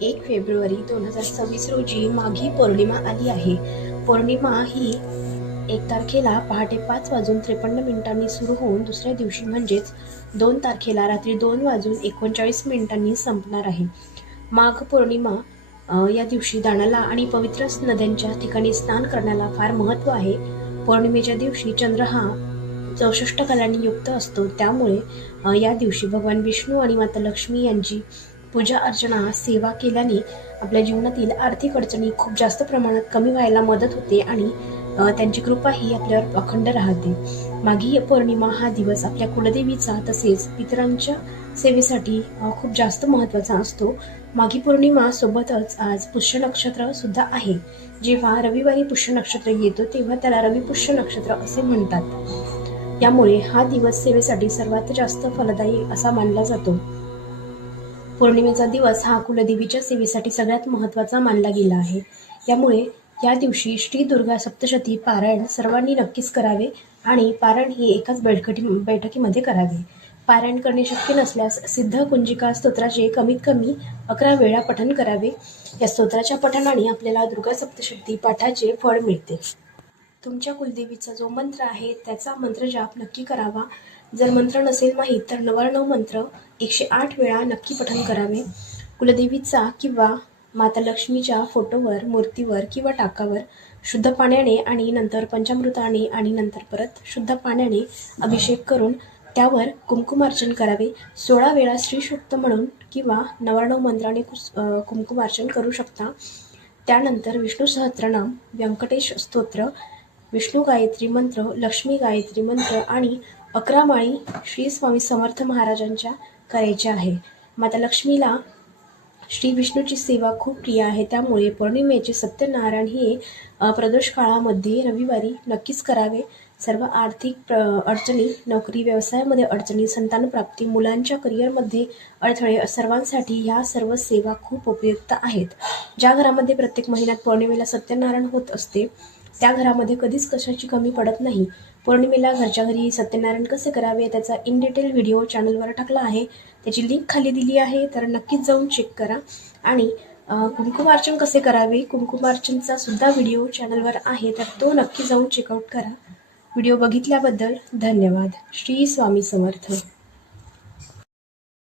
1 February 2026 रोजी माघी पौर्णिमा आली आहे. पौर्णिमा ही 1 तारखेला पहाटे 5:53 सुरू होऊन दुसऱ्या दिवशी म्हणजेच 2 तारखेला रात्री 2:39 संपणार आहे. माघ पौर्णिमा या दिवशी दानाला आणि पवित्र नद्यांच्या ठिकाणी स्नान करण्याला फार महत्त्व आहे. पौर्णिमेच्या दिवशी चंद्र हा 64 कलांनी युक्त असतो. त्यामुळे या दिवशी भगवान विष्णू आणि माता लक्ष्मी यांची पूजा अर्चना सेवा केल्याने आपल्या जीवनातील आर्थिक अडचणी खूप जास्त प्रमाणात कमी व्हायला मदत होते आणि त्यांची कृपाही आपल्यावर अखंड राहते. माघी पौर्णिमा हा दिवस आपल्या कुलदेवीचा तसेच पितरांच्या सेवेसाठी खूप जास्त महत्त्वाचा असतो. माघी पौर्णिमा सोबतच आज पुष्य नक्षत्र सुद्धा आहे. जेव्हा रविवारी पुष्य नक्षत्र येतो तेव्हा त्याला रविपुष्य नक्षत्र असे म्हणतात. यामुळे हा दिवस सेवेसाठी सर्वात जास्त फलदायी असा मानला जातो. पौर्णिमेचा दिवस हा कुलदेवीच्या सेवेसाठी सगळ्यात महत्त्वाचा मानला गेला आहे. यामुळे या दिवशी श्री दुर्गा सप्तशती पारायण सर्वांनी नक्कीच करावे आणि पारायण ही एकाच बैठकीमध्ये करावे. पारायण करणे शक्य नसल्यास सिद्ध कुंजिका स्तोत्राचे कमीत कमी 11 वेळा पठण करावे. या स्तोत्राच्या पठणाने आपल्याला दुर्गा सप्तशती पाठाचे फळ मिळते. तुमच्या कुलदेवीचा जो मंत्र आहे त्याचा मंत्रजाप नक्की करावा. जर मंत्र नसेल माहीत तर 99 मंत्र 108 वेळा नक्की पठण करावे. कुलदेवीचा किंवा माता लक्ष्मीच्या फोटोवर, मूर्तीवर किंवा टाकावर शुद्ध पाण्याने आणि नंतर पंचामृताने आणि नंतर परत शुद्ध पाण्याने अभिषेक करून त्यावर कुंकुमार्चन करावे. 16 वेळा श्रीसूक्त म्हणून किंवा 99 मंत्राने कुंकुमार्चन करू शकता. त्यानंतर विष्णू सहस्त्रनाम, व्यंकटेश स्तोत्र, विष्णू गायत्री मंत्र, लक्ष्मी गायत्री मंत्र आणि 11 माळी श्री स्वामी समर्थ महाराजांच्या करायच्या आहे. माता लक्ष्मीला श्री विष्णूची सेवा खूप प्रिय आहे. त्यामुळे पौर्णिमेचे सत्यनारायण हे प्रदोष काळामध्ये रविवारी नक्कीच करावे. सर्व आर्थिक अडचणी, नोकरी व्यवसायामध्ये अडचणी, संतानप्राप्ती, मुलांच्या करिअरमध्ये अडथळे सर्वांसाठी ह्या सर्व सेवा खूप उपयुक्त आहेत. ज्या घरामध्ये प्रत्येक महिन्यात पौर्णिमेला सत्यनारायण होत असते त्या घरामध्ये कधीच कशाची कमी पडत नाही. पौर्णिमेला घरच्या घरी सत्यनारायण कसे करावे त्याचा इन डिटेल व्हिडिओ चॅनलवर टाकला आहे. त्याची लिंक खाली दिली आहे तर नक्कीच जाऊन चेक करा. आणि कुंकुमार्चन कसे करावे, कुंकुमार्चनचा सुद्धा व्हिडिओ चॅनलवर आहे तर तो नक्की जाऊन चेकआउट करा. व्हिडिओ बघितल्याबद्दल धन्यवाद. श्री स्वामी समर्थ.